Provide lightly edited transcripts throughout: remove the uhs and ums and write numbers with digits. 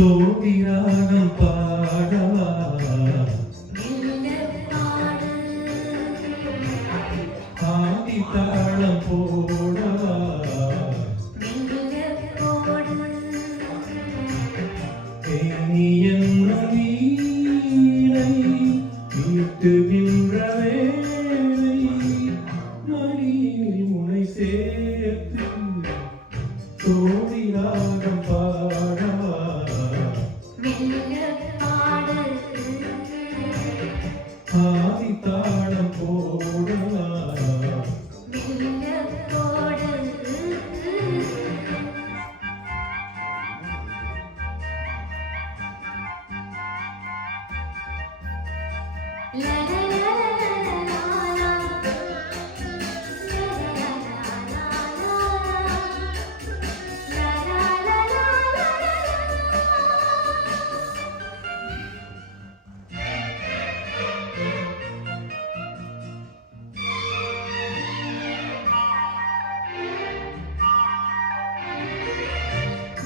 தோழிராகம் பாடவா ஆதி தாளம் போடவா தேனி என்ற வீணை மீட்டுகின்ற வேளை மணியில் முனை சேர்த்து தோழிராகம் பாடவா ஆதி தாளம் போடவா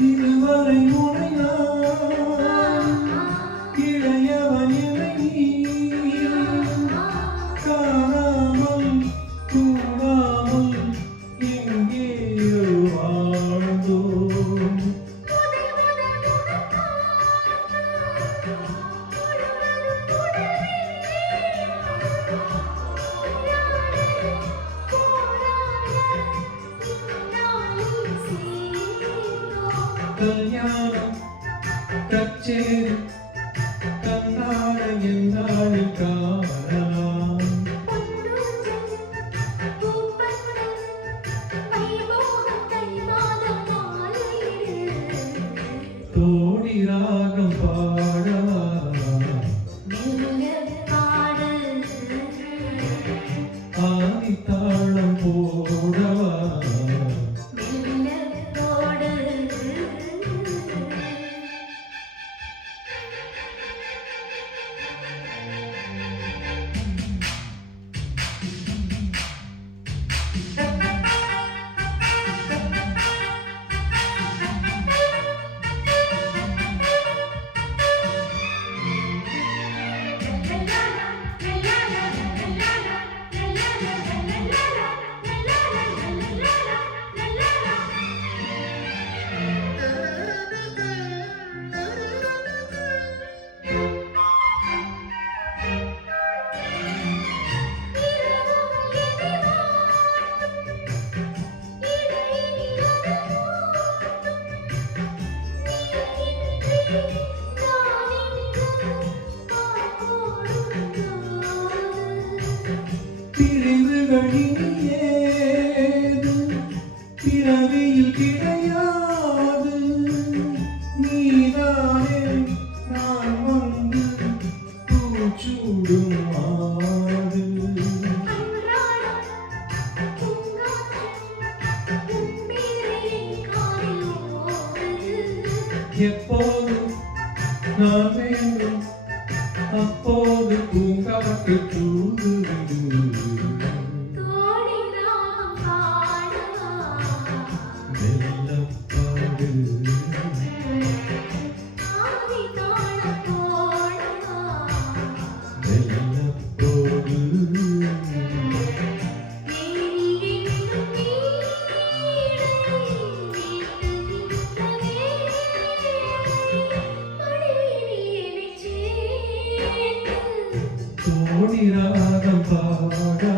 இதுவரை உனை நான் இளையவன் என காணாமல் கூடாமல் எங்கேயோ வாழ்ந்தோம் கல்யாணம் கச்சேரி கண்ணாட என்னாலும் காணலாம் தோடி ராகம் பாடவா ஆதி தாளம் போடவா பிரிவுகளில் ஏது பிறவியில் கிடையாது நீதானே நான் வந்து பூச்சூடும் ஆது எப்போது நான் வேண்டும் அப்போது பூங்காற்று தூங்குவது வெள்ளப்பாடு வெள்ளப்போடு தோடி ராகம் பாட